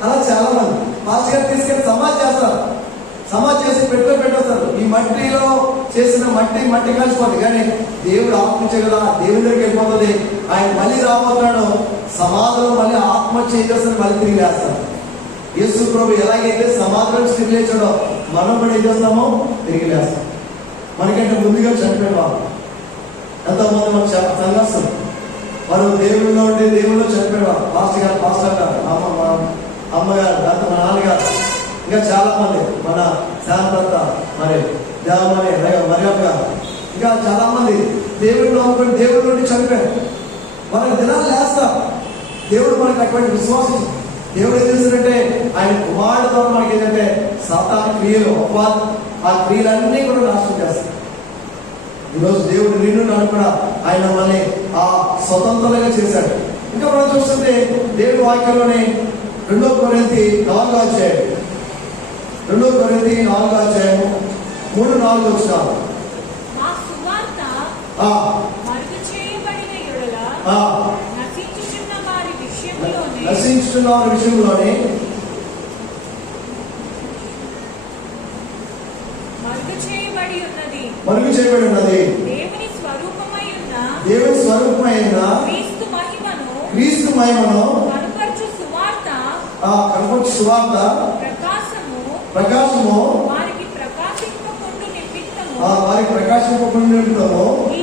అలా చాలా మంది పాస్టర్ గారు తీసుకెళ్ళి సమాధి చేస్తారు. సమాధి చేసి పెట్టేస్తారు. ఈ మట్టిలో చేసిన మట్టి కలిసిపోతుంది. కానీ దేవుడు ఆత్మచే కదా, దేవుడి దగ్గరికి వెళ్ళిపోతుంది. ఆయన మళ్ళీ రాబోతాడు. సమాధిలో మళ్ళీ ఆత్మ చేసేస్తారు, మళ్ళీ తిరిగి లేస్తారు. యేసు ప్రభు ఎలాగైతే సమాధిలో తిరిగి లేచాడో మనం కూడా ఏం చేస్తామో తిరిగి లేస్తాం. మనకంటే ముందుగా చనిపోయిన వాళ్ళు ఎంతోమంది మన సంఘస్థులు వారు దేవుళ్ళలో ఉండి దేవుళ్ళు చనిపోయేవారు. పాస్టర్ గారు, అమ్మగారు, లేకపోతే మా నాన్నగారు, ఇంకా చాలా మంది మన శాంతత, మరి దేవమని, మరియమ్మ గారు, ఇంకా చాలా మంది దేవుళ్ళు అనుకుని దేవుడి నుండి చనిపోయారు. వాళ్ళకి దినాలు లేస్తారు. దేవుడు మనకి అటువంటి విశ్వాసం. దేవుడు ఏం చేస్తాడంటే ఆయన కుమారుడు ద్వారా మనకి ఏంటంటే సాతాను క్రియలు, అపవాది ఆ క్రియలన్నీ కూడా నాశనం చేస్తారు. ఈరోజు దేవుడు నిన్ను నన్ను కూడా ఆయన మనల్ని ఆ స్వతంత్రంగా చేశాడు. ఇంకా మనం చూస్తుంటే దేవుడి వాక్యంలోనే 2 కొరింథీ 4వ అధ్యాయం 3-4 వచ్చినారు. నశించుచున్న నశించుతున్న వారి విషయంలోనే మరుగు చేయబడి ఉన్నది. మరుగు చేయబడి ఉన్నది. దేవుని స్వరూపమై ఉన్న దేవుని స్వరూపమైన క్రీస్తు మహిమను కనుపరచు సువార్త కనుపరచు సువార్త ప్రకాశము వారికి ప్రకాశింపకుండు నిమిత్తము ఈ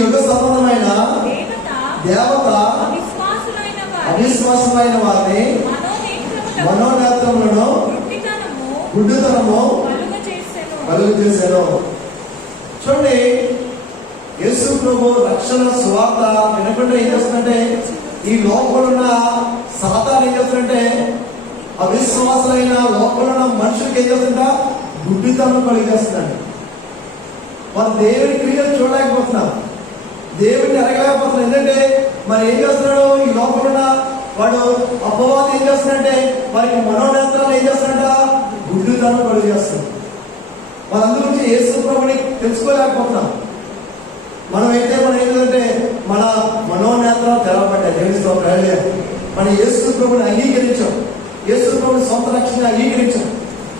యుగ సంబంధమైన దేవత అవిశ్వాసులైన వారిని మనోనేత్రములను గుడ్డితనము కలుగు చేశాను. చూడండి, యేసు ప్రభు రక్షణ సువార్త వినకుండా ఏం చేస్తుందంటే ఈ లోపల ఉన్న సాతాను ఏం చేస్తుందంటే అవిశ్వాసులైన లోపల ఉన్న మనుషులకి ఏం చేస్తుంట గుడ్డితనం కలిగేస్తుందండి. వారు దేవుని క్రియలు చూడలేకపోతున్నారు, దేవుడిని ఎరగలేకపోతున్నారు. ఎందుకంటే మరి ఏం చేస్తున్నాడు ఈ లోపల ఉన్న వాడు అపవాది ఏం చేస్తున్నాడంటే వారికి మనోనేత్రాలు ఏం చేస్తున్నాడ గుడ్డితనం కలిగేస్తున్నాడు. వాళ్ళందరి నుంచి యేసు ప్రభుని తెలుసుకోలేకపోతున్నాం. మనమైతే మనం ఏంటంటే మన మనోనేత్రాలు తెరవబడ్డాయి. దేవుని స్తోత్రం. మన యేసు ప్రభుని అంగీకరించాం, యేసు ప్రభుని సొంత రక్షణ అంగీకరించాం,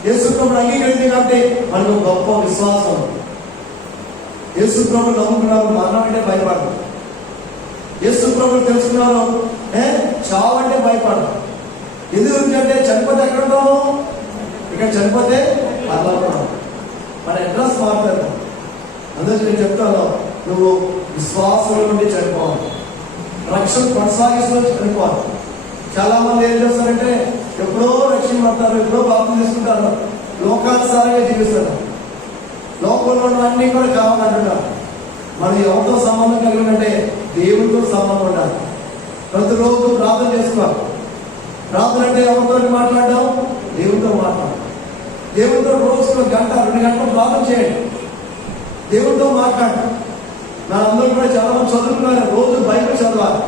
యేసు ప్రభుని అంగీకరించాం కాబట్టి మనకు గొప్ప విశ్వాసం. యేసు ప్రభుని నమ్ముకున్నారు, మరణం అంటే భయపడరు. యేసు ప్రభుని తెలుసుకున్నారు, చావు అంటే భయపడరు. ఎందుకంటే చనిపోతే ఎక్కడ ఉంటాము? ఇక్కడ చనిపోతే అలా మన అడ్రస్ మారుతారు. అందుకే నేను చెప్తాను, నువ్వు విశ్వాసంలో నుండి చనిపోవాలి, రక్షణ కొనసాగిస్తూ చనిపోవాలి. చాలా మంది ఏం చేస్తారంటే ఎప్పుడో రక్షణ పడతారు, ఎప్పుడో బాప్తిసం తీసుకుంటారు, లోకానుసారంగా జీవిస్తారు, లోకంలో ఉన్న అన్ని కూడా కావాలంటున్నారు. మనం ఎవరితో సంబంధం కలిగి ఉంటే దేవుడితో సంబంధం ఉండాలి. ప్రతిరోజు ప్రార్థన చేసుకోవాలి. ప్రార్థన అంటే ఎవరితో మాట్లాడడం? దేవుడితో మాట్లాడాలి. దేవుడితో రోజుకు 1 గంట 2 గంటలు ప్రార్థన చేయండి, దేవుడితో మాట్లాడండి. మనందరూ కూడా చాలా మంది చదువుకున్నారు, రోజు బైబిల్ చదవాలి.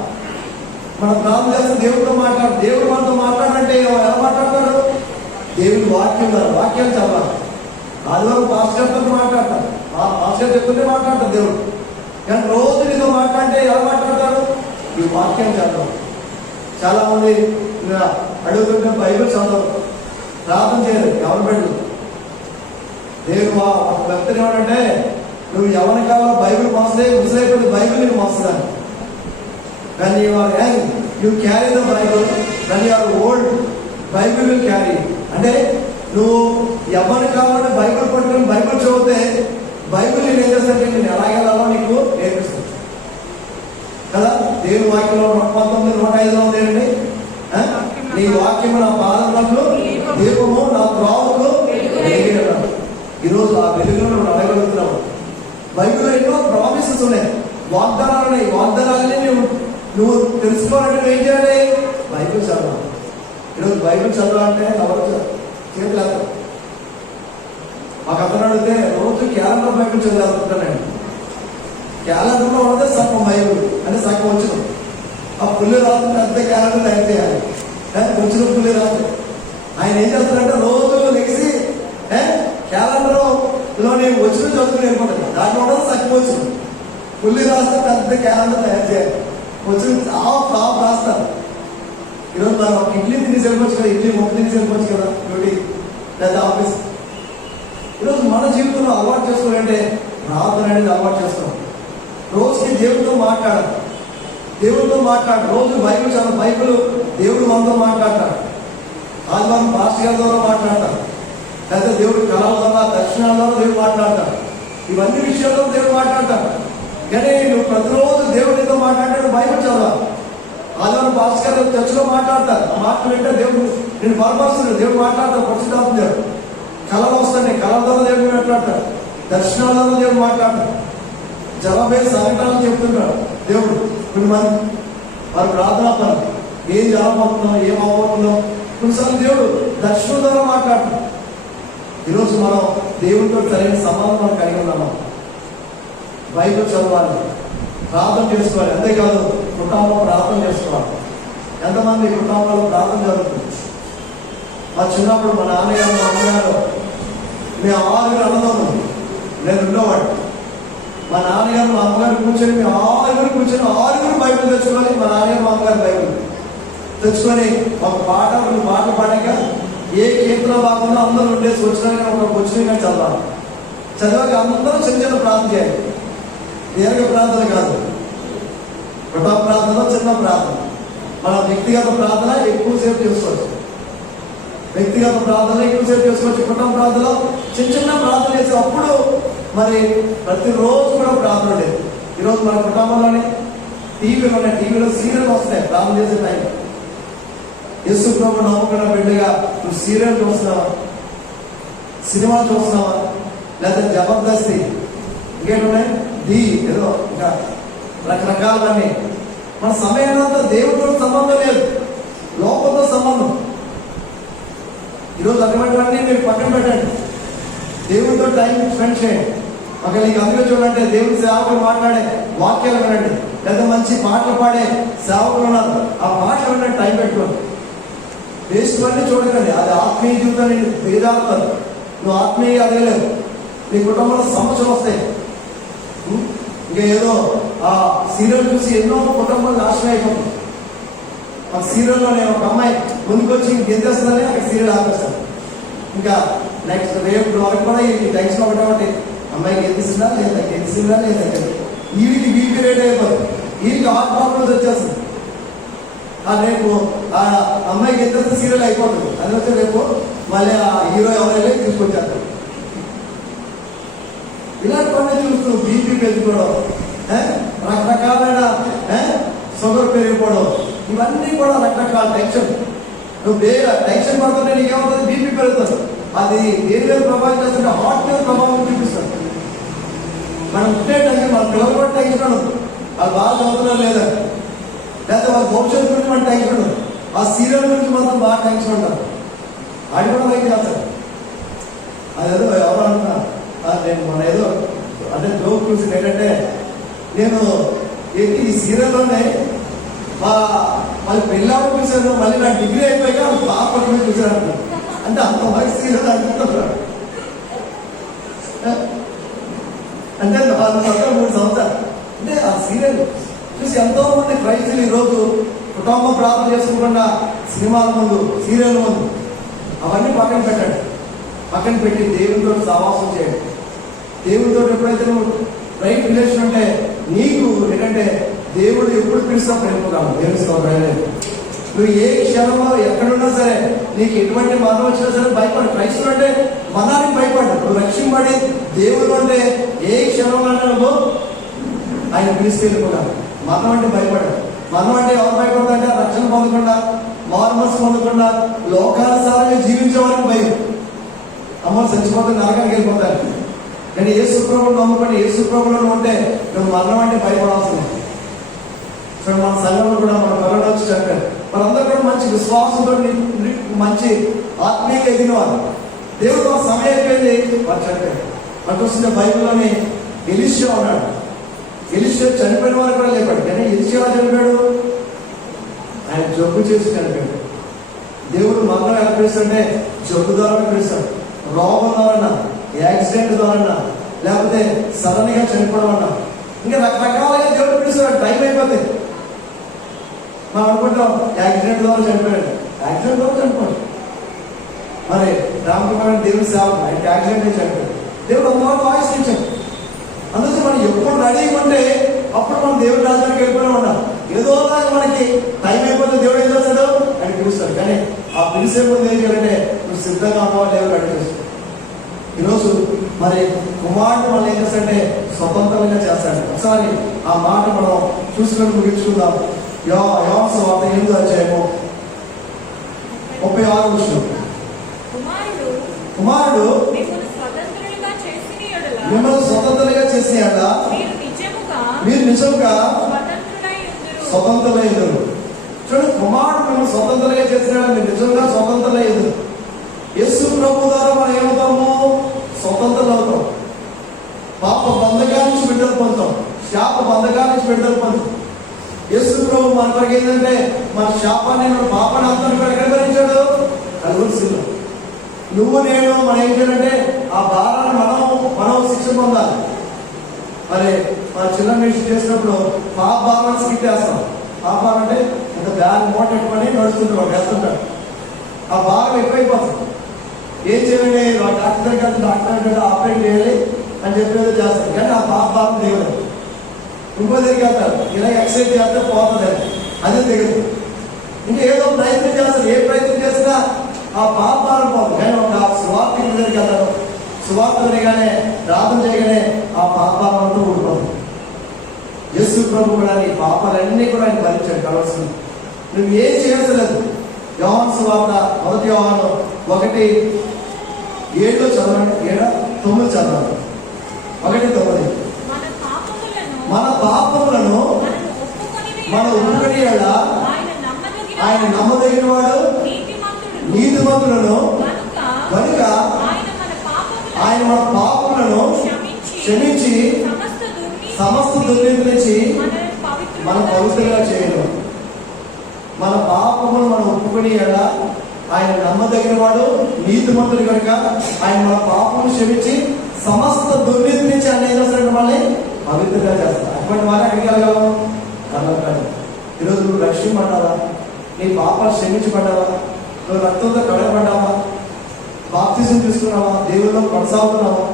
మనం ప్రార్థన చేస్తే దేవుడితో మాట్లాడు. దేవుడు మనతో మాట్లాడంటే ఎలా మాట్లాడతాడు? దేవుడి వాక్యాలు చదవాలి. ఆదివారం పాస్టర్తో మాట్లాడతారు, పాస్టర్ చెప్తుంటే మాట్లాడతారు దేవుడు. కానీ రోజు నీతో మాట్లాడితే ఎలా మాట్లాడతాడు? ఈ వాక్యం చదవాలి. చాలా మంది అడుగుతుంటే బైబిల్ చదవరు, ప్రార్థన చేయరు, ఎవరు పెట్టదు. దేవుడు ఒక వ్యక్తిని ఏమంటే నువ్వు ఎవరి కావాలో బైబిల్ మోస్తే ముసలైపోతే బైబిల్ నీకు మోస్తుందని. when you are young you carry the Bible, when you are old Bible will carry. అంటే నువ్వు ఎవరిని కావాలంటే బైబిల్ పట్టుకుని బైబిల్ చదివితే బైబిల్ నేను ఏం చేస్తానంటే నేను ఎలాగెళ్ళాలో నీకు నేర్పిస్తాను కదా. దేవుని వాక్యంలో 19:105 ఉందండి, నీ వాక్యము నా పాదములకు దీపము, నా త్రోవకు వెలుగు. ఈరోజు ఆ వెలుగులో నువ్వు నడగలుగుతున్నావు. బైబిల్లో ఎన్నో ప్రామిసెస్ ఉన్నాయి, వాగ్దానాలు ఉన్నాయి. వాగ్దానాలని నువ్వు తెలుసుకోవాలంటే ఏం చేయాలి? బైబిల్ చదవాలి. ఈరోజు బైబిల్ చదవాలంటే ఎవరు చేతులు మాకు అతను అడిగితే రోజు క్యాలెండర్ బైబిల్ చదివేస్తున్నానండి. క్యాలెండర్లో ఉన్నదే సగం బైబిల్ అంటే సగం వచ్చిన ఆ పుల్లి రాత్రి అంతే క్యాలెండర్ తయారు చేయాలి, వచ్చిన పుల్లి రాత్రి. ఆయన ఏం చేస్తారంటే రోజు లెక్సి క్యాలెండర్లోని వచ్చిన చదువుకుని వెళ్ళిపోతాడు. దాంట్లో కూడా సగం వచ్చిన పుల్లి రాస్తే పెద్ద క్యాలెండర్ తయారు చేయాలి. వచ్చిన టాప్ రాస్తారు. ఈరోజు మనం ఒక ఇడ్లీ తినేసి వెళ్ళిపోవచ్చు కదా, ఇడ్లీ మొక్క తినేసి వెళ్ళిపోవచ్చు కదా డ్యూటీ లేదా ఆఫీస్. ఈరోజు మన జీవితంలో అలవాటు చేసుకోవాలంటే ప్రార్థన అనేది అలవాటు చేసుకోవాలి. రోజుకి దేవుడితో మాట్లాడాలి, దేవుడితో మాట్లాడు. రోజు బైబిల్ చదువు, బైబిల్ దేవుడు మనతో మాట్లాడతాడు. ఆదివారం పాస్టర్ గారి ద్వారా మాట్లాడతాడు, లేదా దేవుడు కళల ద్వారా దర్శనాల ద్వారా దేవుడు మాట్లాడతాడు. ఇవన్నీ విషయాల్లో దేవుడు మాట్లాడతాడు. కానీ నువ్వు ప్రతిరోజు దేవుడితో మాట్లాడాడు బైబిల్ చదవాలి. ఆదివారం పాస్టర్ గారు చర్చలో మాట్లాడతారు, ఆ మాటలు వింటే దేవుడు నేను బలపరుస్తున్నాడు, దేవుడు మాట్లాడతాడు, పరిశుద్ధాత్మ దేవుడు. కళలు వస్తాయి, కళల ద్వారా దేవుడు మాట్లాడతాడు, దర్శనాల ద్వారా దేవుడు మాట్లాడతాడు, జవాబే సంఘటనలు చెప్తున్నాడు దేవుడు. కొంతమంది వారు ప్రార్థనా పనులు ఏం జరగబోతుందో ఏం అవ్వబోతుందో కొన్నిసార్లు దేవుడు దర్శనం ద్వారా మాట్లాడుతున్నాడు. ఈరోజు మనం దేవుడితో సరైన సంబంధం కలిగి ఉన్నాము. బైబిల్ చదవాలి, ప్రార్థన చేసుకోవాలి. అంతేకాదు కుటుంబంలో ప్రార్థన చేసుకోవాలి. ఎంతమంది కుటుంబంలో ప్రార్థన జరుగుతుంది? మా చిన్నప్పుడు మా నాన్నగారు మా అమ్మగారు మేము 6 అన్నదమ్ములు, నేను ఉండేవాడు. మా నాన్నగారు మా అమ్మగారు కూర్చొని మేము ఆరుగురు బైబిల్ తెచ్చుకొని మా నాన్నగారు మా అమ్మగారు బైబిల్ తెచ్చుకొని ఒక పాటలు పాడాక ఏ కీర్తన భాగంలో అందరూ ఉండేసి వచ్చినా వచ్చినా చదివాక అందరూ చిన్న ప్రార్థన చేయాలి. దీర్ఘ ప్రార్థన కాదు, కుటుంబ ప్రార్థన, చిన్న ప్రార్థన. మన వ్యక్తిగత ప్రార్థన ఎక్కువసేపు చేసుకోవచ్చు, కుటుంబ ప్రార్థనలో చిన్న ప్రార్థన చేసే అప్పుడు మరి ప్రతిరోజు కూడా ప్రార్థన ఉండేది. ఈరోజు మన కుటుంబంలోనే టీవీలో సీరియల్ వస్తాయి ప్రార్థన చేసే టైం. యేసు ప్రభువు నమ్ముకున్న బిడ్డగా నువ్వు సీరియల్ చూస్తున్నావా, సినిమా చూస్తున్నావా, లేదా జబర్దస్తి, ఇంకేంటున్నాయి ఏదో ఇంకా రకరకాలన్నీ. మన సమయానంతా దేవుడితో సంబంధం లేదు, లోకంతో సంబంధం. ఈరోజు అటువంటివన్నీ మీరు పక్కన పెట్టండి, దేవుడితో టైం స్పెండ్ చేయండి. ఒకవేళ నీకు అందులో చూడంటే దేవుడి సేవకులు మాట్లాడే వాక్యాలు వినండి, లేదా మంచి పాటలు పాడే సేవకులు ఉన్నారు, ఆ పాటలు వినండి, టైం పెట్టుకోండి. వేసుకువన్నీ చూడకండి, అది ఆత్మీయ జీవితాన్ని దిగజారుతారు. నువ్వు ఆత్మీయంగా అదగలేవు, నీ కుటుంబంలో సమస్యలు వస్తాయి. ఇంకా ఏదో ఆ సీరియల్ చూసి ఎన్నో కుటుంబాలు నాశనం అయిపోతుంది. ఆ సీరియల్లో నేను ఒక అమ్మాయి ముందుకొచ్చి గెంతేస్తుందని అక్కడ సీరియల్ ఆపేస్తాను. ఇంకా నెక్స్ట్ రేపు వరకు కూడా ఈ టెన్షన్ ఒకటి అమ్మాయికి గెంతిస్తుందా లేదా వీడికి బీపీ రేట్ అయిపోతుంది, వీడికి హార్ట్ ప్రాబ్లమ్స్ వచ్చేస్తుంది. రేపు ఆ అమ్మాయికి గెంతేస్తే సీరియల్ అయిపోతుంది. అది వచ్చి రేపు మళ్ళీ ఆ హీరో ఎవరైనా తీసుకొచ్చారు. ఇలాంటివన్నీ చూస్తూ బీపీ పెంచుకోవడం, రకరకాలైన షుగర్ పెరిగిపోవడం, ఇవన్నీ కూడా రకరకాల టెన్షన్. నువ్వు టెన్షన్ పడుతుంటే నీకేమవుతుంది, బీపీ పెరుగుతుంది. అది దేని మీద ప్రభావం చేస్తుంటే హార్ట్ మీద ప్రభావం చూపిస్తుంది. మనం ఉంటే టెన్షన్, మన పిల్లలు కూడా టెన్షన్ ఉండదు, వాళ్ళు బాగా చదువుతున్నారు లేదా, లేకపోతే వాళ్ళ భవిష్యత్తు గురించి మన టెన్షన్ ఉండదు, ఆ సీరియల్ గురించి మాత్రం బాగా టెన్షన్ ఉంటారు. అది కూడా లైక్ చేస్తారు. అదేదో ఎవరు అంటున్నారు, నేను మన ఏదో అంటే జోక్ చూసి ఏంటంటే, నేను ఏంటి ఈ సీరియల్లోనే మళ్ళీ పెళ్ళాడు చూశాను, మళ్ళీ నా డిగ్రీ అయిపోయాక బాగా పట్టుకుని చూశాను అంటే అంత వరకు సీరియల్ అనుకుంటున్నాడు. అంటే 4 సంవత్సరాలు 3 సంవత్సరాలు అంటే ఆ సీరియల్ చూసి ఎంతో మంది క్రైస్తవులు ఈరోజు కుటుంబం ప్రార్థన చేసుకోకుండా సినిమాల ముందు, సీరియల్ ముందు అవన్నీ పక్కన పెట్టండి. పక్కన పెట్టి దేవునితో సహవాసం చేయండి. దేవుడితో ఎప్పుడైతే నువ్వు రైట్ రిలేషన్ ఉంటే నీకు ఏంటంటే దేవుడు ఎప్పుడు పిలుస్తా ప్రేమకాలం దేవుడితో ప్రయాణం. నువ్వు ఏ క్షణంలో ఎక్కడున్నా సరే, నీకు ఎటువంటి మరణం వచ్చినా సరే భయపడు. క్రైస్తవులు అంటే మరణానికి భయపడ్డు. నువ్వు రక్షింపడి దేవుడు అంటే ఏ క్షణంలో నువ్వు ఆయన పిలిస్తే వెళ్ళిపోతాడు. మరణం అంటే భయపడ్డాడు. మరణం అంటే ఎవరు భయపడతారంటే రక్షణ పొందకుండా, మారుమనసు పొందకుండా, లోకానుసారంగా జీవించే వారికి భయం. అమ్మ చచ్చిపోతే నరకానికి వెళ్ళిపోతారు. కానీ యేసు ప్రభువును నమ్ముకొని యేసు ప్రభువులో ఉంటే నువ్వు మరణం అంటే భయపడాల్సింది. సో మన సంఘంలో కూడా మన పిల్లలు వచ్చి చెప్పారు, మనందరూ కూడా మంచి విశ్వాసంతో మంచి ఆత్మీయంగా ఎదిగిన వారు. దేవుడు ఒక సమయం అయిపోయింది వారు చెప్పారు. మనకు వస్తున్న బైబిల్లోని ఎలీషా ఉన్నాడు. ఎలీషా చనిపోయిన వారు కూడా లేపాడు. కానీ ఎలీషా చనిపోయాడు, ఆయన జబ్బు చేసి చనిపోయాడు. దేవుడు మరణం ఎలా పిలుస్తుంటే జబ్బు ద్వారా పిలుస్తాడు, రోగం ద్వారా, యాక్సిడెంట్ ద్వారా, లేకపోతే సడన్ గా చనిపోవడం అన్నా, ఇంకా రకరకాలుగా దేవుడు పిలుస్తాడు. టైం అయిపోతుంది. మనం అనుకుంటాం యాక్సిడెంట్ ద్వారా చనిపోయాడు, యాక్సిడెంట్ ద్వారా చనిపోయాడు. మరి రామకుమార్ దేవుడి సేవ ఆయనకి యాక్సిడెంట్ చనిపోయాడు. దేవుడు అంతవరకు వాయిస్ ఇచ్చాడు. అందుకే మనం ఎప్పుడు రెడీగా ఉంటే అప్పుడు మనం దేవుడి రాజ్యానికి వెళ్ళిపోయినా ఉన్నాం. ఏదో మనకి టైం అయిపోతే దేవుడు ఏం చేస్తాడు, ఆయన పిలుస్తాడు. కానీ ఆ పిలిచే ముందు ఏం చేయాలంటే నువ్వు సిద్ధంగా ఉన్నావా దేవుడు రెడీ చేస్తాడు. ఈరోజు మరి కుమారుడు మనం ఏం చేస్తాడంటే స్వతంత్రంగా చేస్తాడు. ఒకసారి ఆ మాట మనం చూసుకొని ముగించుకుందాం. యోహాను సువార్త 8వ అధ్యాయము 36వ వచనం. కుమారుడు మిమ్మల్ని స్వతంత్రులుగా చేసిన యెడల మీరు నిజంగా స్వతంత్రులయ్యారు. చూడండి, కుమారుడు మిమ్మల్ని స్వతంత్రంగా చేసిన మీరు నిజంగా స్వతంత్రులయ్యారు. యేసు ప్రభు ద్వారా మనం ఏమవుతాము, స్వతంత్రులు అవుతాం. పాప బంధకాల నుంచి విడుదల పొందుతాం, శాప బంధకాల నుంచి విడుదల పొందుతాం. యేసు ప్రభు మన వరకు ఏంటంటే మన శాపాన్ని, మన పాపాన్ని అంతా ఎక్కడ భరించాడు, కలువరి శిలువ. నువ్వు నేను మనం ఏం చేయాలంటే ఆ భారాన్ని మనం శిక్ష పొందాలి. మరి మన చిన్న మిషన్ చేసినప్పుడు పాప భావన స్కిట్ వేస్తాం. పాప అంటే ఇంత బ్యాగ్ మూట పెట్టుకొని నడుస్తుంటాడు, వెళ్తుంటాడు. ఆ భాగం ఎక్కువైపోతుంది. ఏం చేయాలి, డాక్టర్ దగ్గర డాక్టర్ అంటే ఆపరేట్ చేయాలి అని చెప్పేది చేస్తాడు. కానీ ఆ పాప భాగం దిగలేదు. ఇంకో దగ్గరికి వెళ్తారు, ఇలా ఎక్సర్సైజ్ చేస్తే పోతుంది, అదే దిగదు. ఇంకా ఏదో ప్రయత్నం చేస్తారు, ఏ ప్రయత్నం చేసినా ఆ పాప భారం పోతుంది. కానీ ఒక సువార్త దగ్గరికి వెళ్తారు, సువార్త వినగానే ప్రార్థన చేయగానే ఆ పాప భారంతో ఊడిపోతుంది. యేసు ప్రభు కూడా నీ పాపాలన్నీ కూడా ఆయన భరించాడు. కావాల్సింది నువ్వు ఏం చేయలేదు. యోహాను సువార్త 1 యోహాను 1:7 చదవండి, 7:9 చదవండి. 1:9 మన పాపములను మన ఒప్పుకొని ఆయన నమ్మదగిన వాడు నీతిమంతులను కనుక ఆయన మన పాపములను క్షమించి సమస్త దుర్నీతి నుంచి మన పవిత్రంగా చేయడం. మన పాపములు మనం ఒప్పుకొని ఆయన నమ్మదగిన వాడు నీతిమంతుడు కనుక ఆయన మన పాపములు క్షమించి సమస్త దుర్నీతి నుంచి ఆయన ఏం చేస్తాడు, మళ్ళీ పవిత్రంగా చేస్తాడు. అటువంటి వారు ఎక్కడికి వెళ్ళగలము? కలవకాలి. ఈరోజు నువ్వు రక్షింపడ్డావా? నీ పాపాలు క్షమించబడ్డావా? నువ్వు రక్తంతో కడగబడ్డావా? బాప్తిజం తీసుకున్నావా? దేవుల్లో కొనసాగుతున్నావా?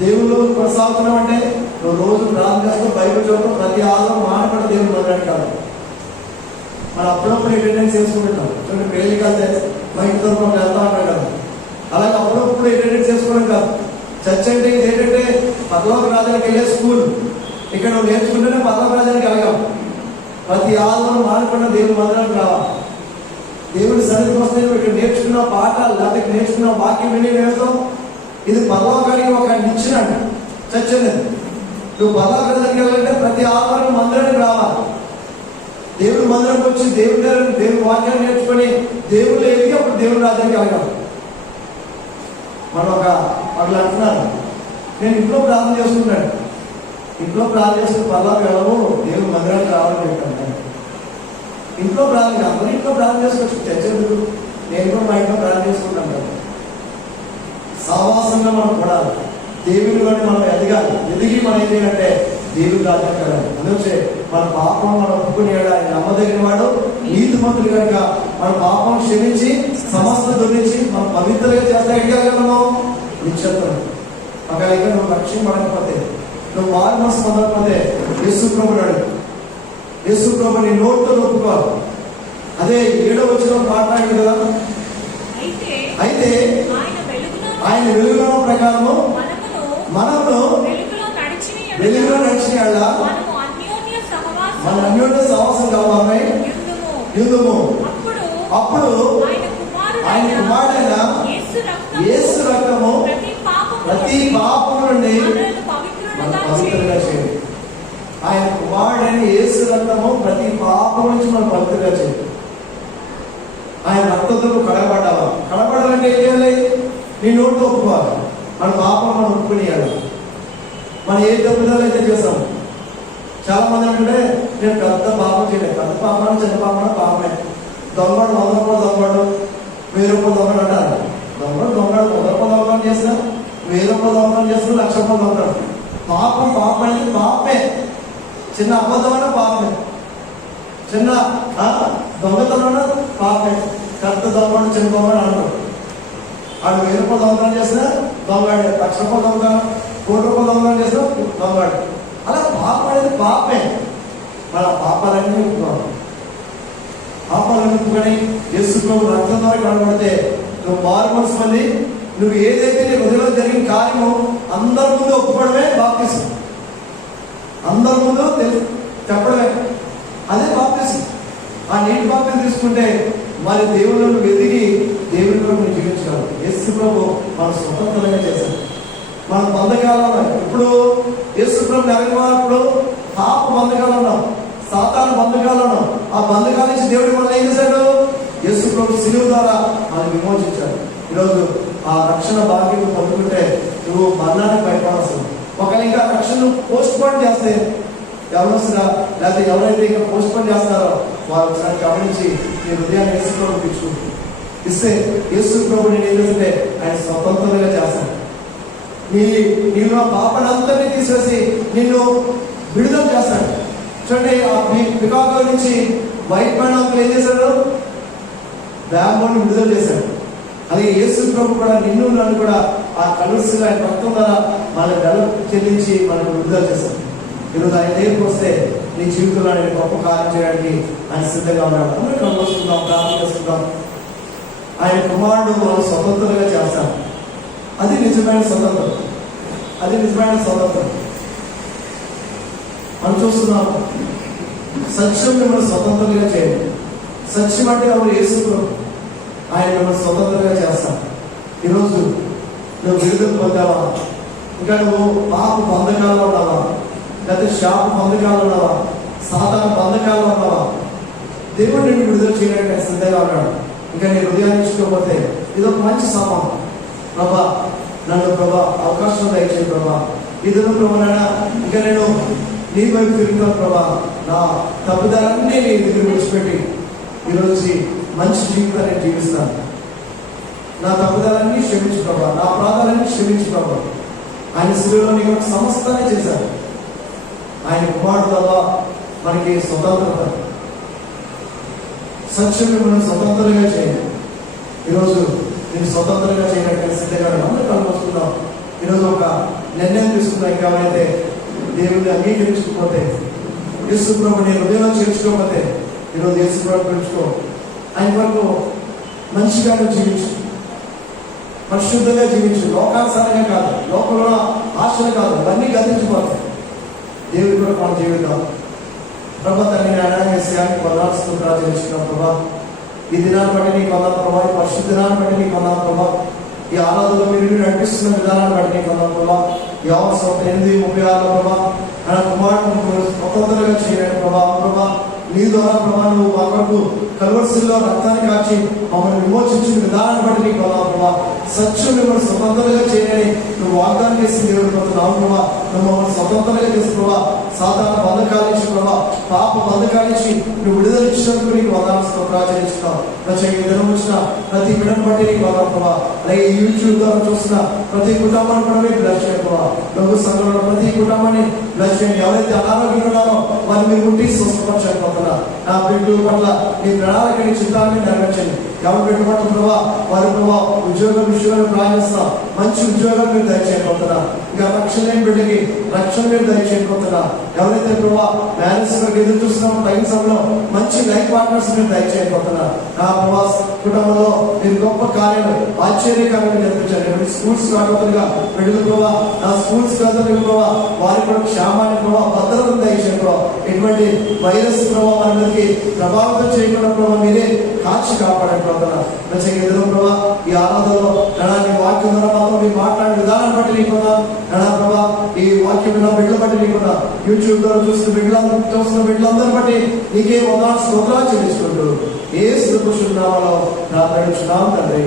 దేవుళ్ళు కొనసాగుతున్నావు అంటే నువ్వు రోజు ప్రార్థన చేస్తూ బైబిల్ చదువుతూ ప్రతి ఆధారం మానపడి దేవుడు మొదలెట్టు కాదు. మనం అప్పుడప్పుడు అటెండెన్స్ చేసుకుంటున్నాం. చూడండి, పెళ్లి కాదు మా ఇంటి తరఫున వెళ్తా ఉంటాం కదా, అలాగే అప్పుడప్పుడు అటెండెన్స్ చేసుకోవడం కాదు. చర్చ్ అంటే ఏంటంటే పరలోక రాజ్యానికి వెళ్ళే స్కూల్. ఇక్కడ నువ్వు నేర్చుకుంటేనే పరలోక రాజ్యానికి వెళ్ళగాం. ప్రతి ఆధారం మానకుండా దేవుని మందిరానికి రావాలి. దేవుడి సన్నిధికి వస్తే నువ్వు ఇక్కడ నేర్చుకున్న పాఠాలు లేకపోతే నేర్చుకున్న వాక్యం విని నేర్చుతావు. ఇది పరలోకానికి ఒక నిచ్చినట్టు చర్చ్ అనేది. నువ్వు పరలోక రాజ్యానికి వెళ్ళాలంటే ప్రతి ఆధారం మందిరానికి రావాలి. దేవుడి మందిరానికి వచ్చి దేవుడి వాక్యాన్ని నేర్చుకొని దేవుళ్ళు ఎదిగి అప్పుడు దేవుడి రాజ్యానికి వెళ్ళగలం. మనం అట్లా అంటున్నారు, నేను ఇంట్లో ప్రార్థన చేసుకున్నాను, ఇంట్లో ప్రార్థన చేసుకుని పర్లాకు వెళ్ళము దేవుడి మందిరానికి రావాలని చెప్పాను. ఇంట్లో ప్రార్థన, అందరూ ఇంట్లో ప్రార్థన చేసుకోవచ్చు, చర్చ ఎందుకు? నేను కూడా మా ఇంట్లో ప్రార్థన చేసుకుంటాను కదా. సహవాసంగా మనం పడాలి, దేవుని బట్టి మనం ఎదగాలి. ఎదిగి మనం ఏం చేయాలంటే దేవుడి రాజ్యానికి వెళ్ళాలి. అందుకే మన పాపం మనం ఒప్పుకునేవాడు ఆయన నమ్మదగిన వాడు నీతిమంతుడు కనుక మన పాపం క్షమించి సమస్త దుర్నించి మనం పవిత్రంగా చేస్తా. ఎడగలము నిశ్చయం. ఒకవేళ నువ్వు లక్ష్యం పడకపోతే, నువ్వు మారు మనసు పొందకపోతే యేసు ప్రభువుని అడుగు. యేసు ప్రభు నీ నోటితో ఒప్పుకోవాలి. అదే 7వ వచనం మాట్లాడింది కదా, అయితే ఆయన వెలుగులో ప్రకారము మనము వెలుగులో నడిచిన మన అన్యోన్య సహవాసం కావాలి యుద్ధము. అప్పుడు ఆయన కుమారుడైన యేసు రక్తము ప్రతి పాపం నుండి మన పవిత్రంగా చేయండి. ఆయన కుమారుడైన యేసు రక్తము ప్రతి పాపం నుంచి మనం పవిత్రంగా చేయండి. ఆయన రక్తంతో కడగబడ్డావా? కడగబడాలంటే ఏం చేయాలి? నీ నోటితో ఒప్పుకోవాలి. మన పాపం మనం ఒప్పుకునేయాలి. మనం ఏ తప్పుదలు అయితే చేస్తాం. చాలా మంది అంటే నేను పెద్ద పాపం చేయలేదు. పెద్ద పాపం చిన్న పాపం పాపమే. దొంగడు 100 రూపాయలు దొంగడు, 1000 రూపాయలు దొంగడు అంటారు. దొంగడు 100 రూపాయలు దొంగడం చేసినా, 1000 రూపాయలు దొంగడం చేసినా, 1,00,000 రూపాయలు దొంగడు. పాపం అనేది పాపమే. చిన్న అబద్ధమైన పాపమే, చిన్న దొంగతనం పాపమే. పెద్ద దొంగడు చిన్న దొంగడు అంటాడు. వాడు 1000 రూపాయలు దొంగతనం చేసినా దొంగడే, 1,00,000 రూపాయలు దొంగతనం, 1,00,00,000 రూపాయలు దొంగతనం చేసినా దొంగడు. అలా పాపం అనేది పాపమే. మన పాపాలన్నీ ఒప్పుకోవాలి. పాపాలన్నీ ఒప్పుకొని యేసు ప్రభు రక్తం ద్వారా కనబడితే నువ్వు మారు మనసు పొంది నువ్వు ఏదైతే నీ హృదయంలో జరిగిన కార్యమో అందరి ముందు ఒప్పుకోవడమే బాప్తిసం. అందరి ముందు చెప్పడమే, అదే బాప్తిసం. ఆ నీటి బాప్తిసం తీసుకుంటే మరి దేవుళ్ళు నువ్వు ఎదిగి దేవుని కొరకు నువ్వు జీవించగలవు. యేసు ప్రభు మన స్వతంత్రంగా చేశాడు. మన బంధకాలలో ఇప్పుడు యేసు ప్రభు నెరవేరినప్పుడు పాప బంధకాలు ఉన్నాం, సాతాను బంధకాలు ఉన్నాం. ఆ బంధకాల నుంచి దేవుడు మనం ఏం చేశాడు? యేసు ప్రభు శిలువ ద్వారా మనం విమోచించాడు. ఈరోజు ఆ రక్షణ భాగ్యం పొందుకుంటే నువ్వు మరణానికి భయపడాల్సింది. ఒకవేళ ఇంకా రక్షణ పోస్ట్ పోన్ చేస్తే ఎవరొస్తున్నా లేకపోతే ఎవరైతే ఇంకా పోస్ట్ పోన్ చేస్తారో వారు ఒకసారి గమనించి నీ హృదయాన్ని యేసు ప్రభు ఇచ్చుకుంటుంది. ఇస్తే యేసు ప్రభు నేను ఏం చేస్తే ఆయన స్వతంత్రంగా చేస్తాను. నీలో పాపనంతని తీసేసి నిన్ను విడుదల చేస్తాడు. చూడండి, ఆ పికాకుల నుంచి వైట్ మ్యాన్ అంకుల్ ఏం చేశాడు? బ్యాంబోని విడుదల చేశాడు. అలాగే యేసు ప్రభు కూడా నిన్ను నన్ను కూడా ఆ కలుసుగా ఆయన రక్తం ద్వారా మన వెల చెల్లించి మనకు విడుదల చేశాడు. ఈరోజు ఆయన దగ్గరికి వస్తే నీ జీవితంలో ఆయన గొప్ప కార్యం చేయడానికి ఆయన సిద్ధంగా ఉన్నాడు. అందరూ కలుసుకుందాం, ప్రార్థన చేసుకుందాం. ఆయన కుమారుడు మనం స్వతంత్రంగా చేస్తాం. అది నిజమైన స్వతంత్రం. అది నిజమైన స్వతంత్రం. మనం చూస్తున్నాం, సత్యం మిమ్మల్ని స్వతంత్రంగా చేయండి. సత్యం అంటే ఎవరు? యేసు ప్రభు. ఆయన మిమ్మల్ని స్వతంత్రంగా చేస్తాం. ఈరోజు నువ్వు విడుదల పొందావా? ఇంకా నువ్వు పాప బంధకాల్లో ఉన్నావా? లేకపోతే శాప బంధకాల్లో ఉన్నావా? సాధారణ బంధకాల్లో ఉన్నావా? దేవుడు నిన్ను విడుదల చేయడానికి సిద్ధంగా ఉన్నాడు. ఇంకా నీ హృదయాన్ని ఇచ్చుకోకపోతే ఇది ఒక మంచి సమయం. ప్రభా, నన్ను ప్రభా అవకాశం దయచేయి ప్రభా. ఇదిలో ప్రభా, ఇంకా నేను నీ వైపు తిరుగుతాను ప్రభా. నా తప్పుదారాన్ని నీ దగ్గర విడిచిపెట్టి ఈరోజు మంచి జీవితాన్ని జీవిస్తాను. నా తప్పుదారాన్ని క్షమించు ప్రభా, నా అపరాధాలన్నీ క్షమించు ప్రభా. ఆయన శిలువలో నీ యొక్క సమస్తాన్ని చేశారు. ఆయన కుమారుడు ద్వారా మనకి స్వతంత్రత. సత్యం మనం స్వతంత్రంగా చేయండి. ఈరోజు నేను స్వతంత్రంగా చేయడానికి సిద్ధంగా అందరూ కలుపుకుందాం. ఈరోజు ఒక నిర్ణయం తీసుకున్నా. ఇంకా అయితే దేవుడిని అంగీకరించకపోతే, యేసు ప్రభు నేను హృదయంలో చేర్చుకోకపోతే ఈరోజు యేసు ప్రభు పెంచుకో. ఆయన వరకు మంచిగా జీవించు, పరిశుద్ధంగా జీవించు. లోకానుసారంగా కాదు, లోకంలో ఆశలు కాదు, ఇవన్నీ గతించిపోతాయి. దేవుడి కూడా మన జీవితం. ప్రభా తండ్రి విషయాన్ని కొనాల్సిన ప్రార్థించుకున్నాం ప్రభా. ఈ దినాన్ని బట్టి నీకు వందనాలు ప్రభా. ఈ పరిశుద్ధ దినాన్ని బట్టి నీకు వందనాలు ప్రభా. ఈ ఆరాధనలో మీరు నడిపిస్తున్న విధానాన్ని బట్టి నీకు వందనాలు ప్రభా. ఈ అవసరం 8:36 ప్రభా. ఆయన కుమారుడు స్వతంత్రంగా చేయండి ప్రభా. ప్రభా నీ ద్వారా ప్రభా నువ్వు మా కొరకు కల్వరిశిల్లో రక్తాన్ని కాచి మమ్మల్ని విమోచించిన విధానాన్ని బట్టి నీకు వందనాలు ప్రభా. సత్యం మిమ్మల్ని స్వతంత్రంగా చేయని నువ్వు వాగ్దానం చేసి దేవుడు ప్రభుత్వం ప్రభా. నువ్వు మమ్మల్ని స్వతంత్రంగా చేసి ప్రభా. సాధారణ బంధకాల నుంచి ప్రభా, పాప బంధకాల నుంచి నువ్వు విడుదల ఇచ్చినందుకు నీకు వందనాలు ప్రాచరించుతావు. దినం వచ్చిన ప్రతి బిడ్డను బట్టి నీకు వందనాలు ప్రభా. అలాగే యూట్యూబ్ ద్వారా చూస్తున్న ప్రతి కుటుంబాన్ని కూడా మీకు బ్లెస్ చేయండి ప్రభా. ప్రభు సంఘంలో ప్రతి కుటుంబాన్ని బ్లెస్ చేయండి. ఎవరైతే అనారోగ్యంగా ఉన్నారో వారిని మీరు ముట్టి స్వస్థపరచండి ప్రభా. నా బిడ్డల పట్ల నీ ప్రణాళిక నీ చిత్తాన్ని నెరవేర్చండి. ఎవరు పెట్టుబడి ప్రభా వారి ప్రభా ఉద్యోగం విషయంలో ప్రారంభిస్తాం. మంచి ఉద్యోగాలు మీరు దయచేయకపోతున్నా. ఇంకా రక్షణ లేని బిడ్డకి రక్షణ మీరు దయచేయకపోతున్నా. ఎవరైతే ప్రభా మ్యారేజ్ వరకు ఎదురు చూస్తున్నాం టైం సమయంలో మంచి లైఫ్ పార్ట్నర్స్ మీరు దయచేయకపోతున్నా. నా ప్రభా కుటుంబంలో మీరు గొప్ప కార్యాలు ఆశ్చర్యకరంగా జరిపించండి. స్కూల్స్ కాకపోతుందిగా బిడ్డలు ప్రభా నా స్కూల్స్ కాదు ప్రభా వారి కూడా క్షేమాన్ని ప్రభా భద్రతను దయచేయండి ప్రభా. ఎటువంటి వైరస్ ప్రభావ అందరికీ ప్రభావితం చేయకుండా ప్రభావ మీరే కాచి కాపాడండి ప్రభా. ప్రభా ఈ ఆరాధనలో నీ వాక్యం ద్వారా మాత్రం మీరు మాట్లాడే విధానాన్ని బట్టి నీకున్నా ప్రభా. ఈ వాక్యం బిడ్డలు బట్టి నీకున్నా. యూట్యూబ్ ద్వారా చూస్తున్న బిడ్డలందరూ బట్టి నీకే వందనాలు స్తోత్రాలు చెల్లించుకుంటూ యేసు నామములో ప్రార్థించున్నాం తండ్రి.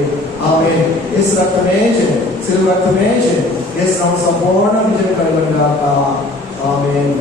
ఆమేన్. యేసు రక్తమే జయం, శిలువ రక్తమే జయం. యేసు నామములో సంపూర్ణ విజయం కలుగును గాక. ఆమేన్.